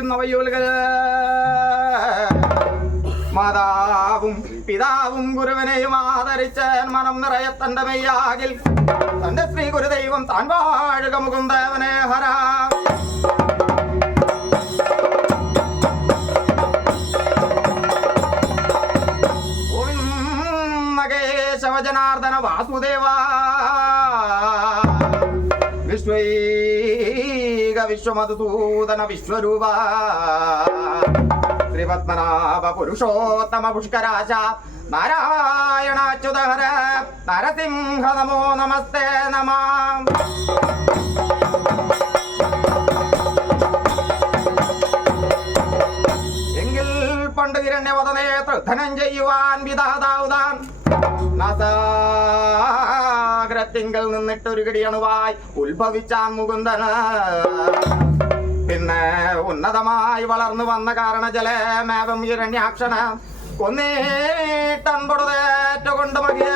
പറയുന്ന വയ്യോലുകൾ മാതാവും പിതാവും ഗുരുവിനെയും ആദരിച്ച് മനം നിറയെ തന്റെ മെയ്യാകിൽ തന്റെ ശ്രീ ഗുരുദൈവം താൻ വാഴുക മുകുന്ദേവനെ ഹര. കേശവജനാർദ്ദന വാസുദേവ വിശ്വൈക വിശ്വമധുസൂദന വിശ്വരൂപ ശ്രീപത്മനാഭ പുരുഷോത്തമ പുഷ്കരാശ നാരായണാച്യുതഹര നരസിംഹ നമോ നമസ്തേ നമഃ. എങ്കിൽ പണ്ട് ഹിരണ്യവദനെ തൃധനം ചെയ്യുവാൻ വിധാതാവുതാൻ നാസാഗ്രത്തിങ്കൽ നിന്നിട്ടൊരു കിടിയണുവായി ഉത്ഭവിച്ചാൻ മുകുന്ദന്. പിന്നെ ഉന്നതമായി വളർന്നു വന്ന കാരണജലമേവം ഹിരണ്യാക്ഷന കൊന്നീട്ടൻപൊടുതേറ്റുകൊണ്ട് മകിയ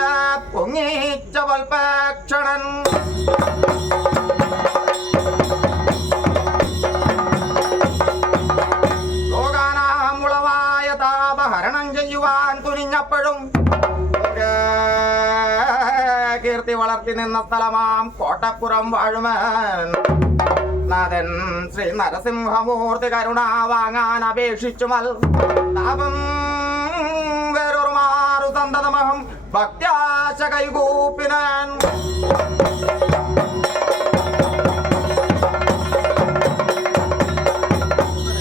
പൊങ്ങിച്ച വൽപക്ഷണൻ. ലോകാനാമുളവായ താപഹരണം ചെയ്യുവാൻ തുനിഞ്ഞപ്പോഴും കീർത്തി വളർത്തി നിന്ന സ്ഥലമാം കോട്ടപ്പുറം വാഴുമൻ നാഥൻ ശ്രീ നരസിംഹമൂർത്തി കരുണ വാങ്ങാൻ അപേക്ഷിച്ചുമൽ താപം വേറൊരു മാറു സന്തതമഹം ഭക്ത്യാശ കൈകൂപ്പിനൻ.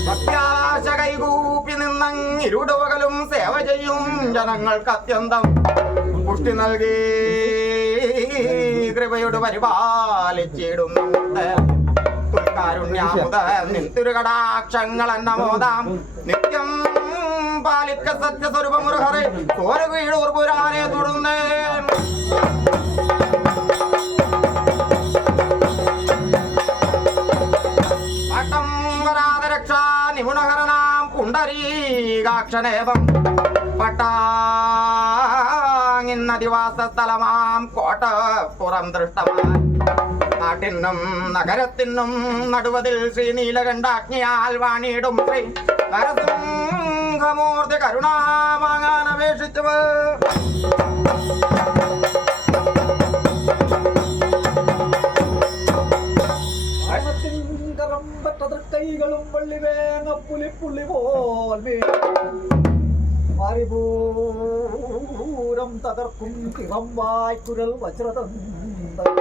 ഭക്ത്യാശ കൈകൂപ്പി നിന്നിരുടുവകലും സേവ ചെയ്യും ജനങ്ങൾക്ക് അത്യന്തം പുഷ്ടി നൽകി കൃപയോട് പരിപാലിച്ചിടുന്നുണ്ട്. കാരുണ്യാമുത നിന്തിരുകടാക്ഷങ്ങൾ എന്നമോദാം നിത്യം പാലിക്ക സത്യസ്വരൂപമുരുഹറെ കോര വീഴൂർ പുരാനെ തൊടുന്നേ. പട്ടം വരാതരക്ഷാ നിപുണഹരനാം പുണ്ടരീകാക്ഷനേവം പട്ടാങ്ങിന്നതിവാസ സ്ഥലമാം കോട്ടപ്പുറം ദൃഷ്ടമായി നാട്ടിനും നഗരത്തിനും നടുവതിൽ ശ്രീനീലകണ്ഠാജ്ഞയാൽ വാണിയിടും ശ്രീ നരസിംഹമൂർത്തി കരുണാവാങ്ങാൻ അപേക്ഷിച്ചവർ കൈകളും പള്ളി വേങ്ങ പുലിപ്പുള്ളി പോൽ മാറിപൂരം തകർക്കും തിളം വായ്ക്കുരൽ വജ്രതന്തം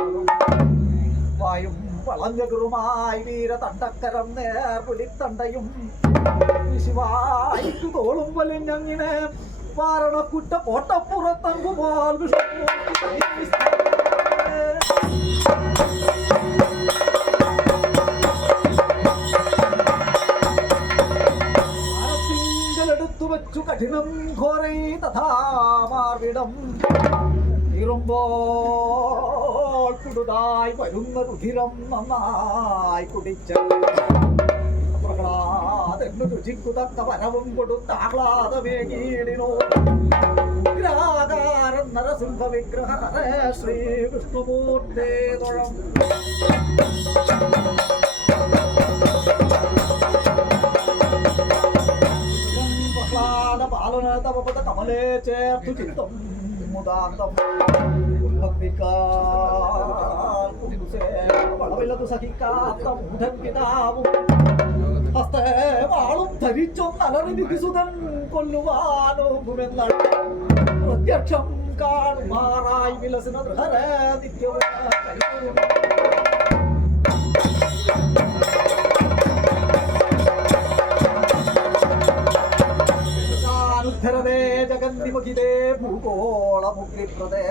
വായും വളഞ്ഞകുറുമായി വീര തണ്ടക്കരം നേർപുലിത്തണ്ടയും ശിവായിക്കു തോളും വലിഞ്ഞങ്ങിനെ വാരണക്കുറ്റ കോട്ടപ്പുറത്തങ്കുപോൽ ടുവച്ചു കഠിനം ഘോരൈ തഥാമാർവിടം ഇരുമ്പോൾ കുടുതായി വരുന്ന രുധിരം നന്നായി കുടിച്ച് പ്രഹ്ലാദനു രുചിക്കുതക്ക വരവും കൊടുത്താഹ്ലാദമേകീടിനോ ഗ്രാകാരം നരസിംഹ വിഗ്രഹ ശ്രീ വിഷ്ണുമൂർത്തേ തൊഴം. പാലന തവ പദ കമലേ ചേർത്തു ചിത്തം മുദാന്തം വളവിലതു സഹിക്കാത്ത മൂഢൻ പിതാവും ഹസ്തേ വാളും ധരിച്ചൊന്നലറി വിധിസുതൻ കൊല്ലുവാനോകുമെന്നാണ് പ്രത്യക്ഷം കാണുമാറായി വിലസിന ദൃഹര നിത്യവും ധരതേ ജഗന്തിമുഖിതേ ഭൂഗോളമുഖിപ്രദേ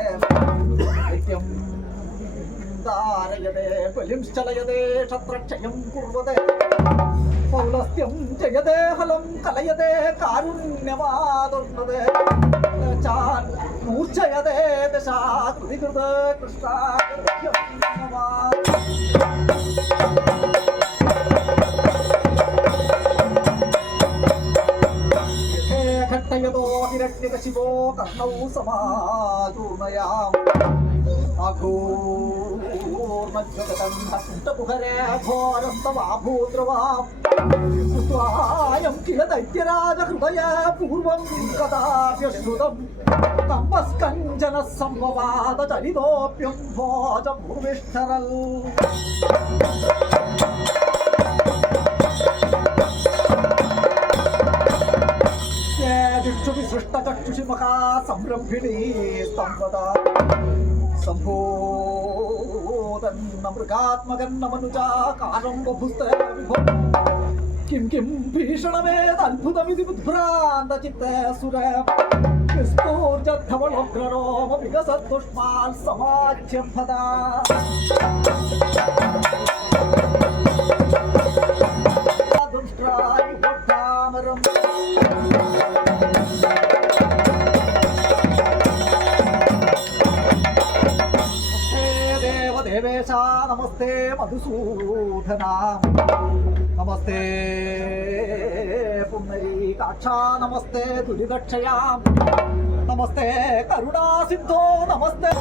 നിത്യം ധാരയതേ ബലിംശ്ചലയതേ ക്ഷത്രക്ഷയം കുർവതേ പൗലസ്ത്യം ജയതേ ഹലം കലയതേ കാരുണ്യമാതുർന്നതേ മൂർച്ഛയതേ ദശാകൃതികൃത കൃഷ്ണ ഘട്ടയതോ ഹിരണ്യകശിപോ കർണൗ സമാചൂർണയാം അഘോരമൂർധന്യ ൂർണഘോരേ ഘോരസ്തവാഭൂദ്രവായം കില ദൈത്യരാജഹൃദയ പൂർവം കഥാപ്യശ്രുതം കമ്പസ്കഞ്ചന സംഭവാദ ചരിതോപ്യം ഭോജ ഭൂവിഷ്ഠരൽ സൃഷ്ടചക്ഷുഷി മഹാസംരംഭിണീ സ്തംഭത സംഭോതന്ന മൃഗാത്മകന്ന മനുജാകാരം ബഭുസ്ത കിം കിം ഭീഷണമേതത്ഭുതമിതി ഉദ്ഭ്രാന്ത ചിത്തേ സുര വിസ്ഫൂർജധവളോഗ്രരോമ വികസത്തുഷ്മാൽ സമാച്യംഭത ദുഷ്ട്രായി വട്ടാമരം देवेशा नमस्ते मधुसूदना नमस्ते पुण्डरीकाक्षा नमस्ते दुरिदक्षया नमस्ते करुणा सिंधो नमस्ते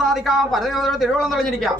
സാധിക്കാം. പരദേവതയുടെ തിരുവോളം തെളിഞ്ഞിരിക്കാം.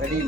రెడీ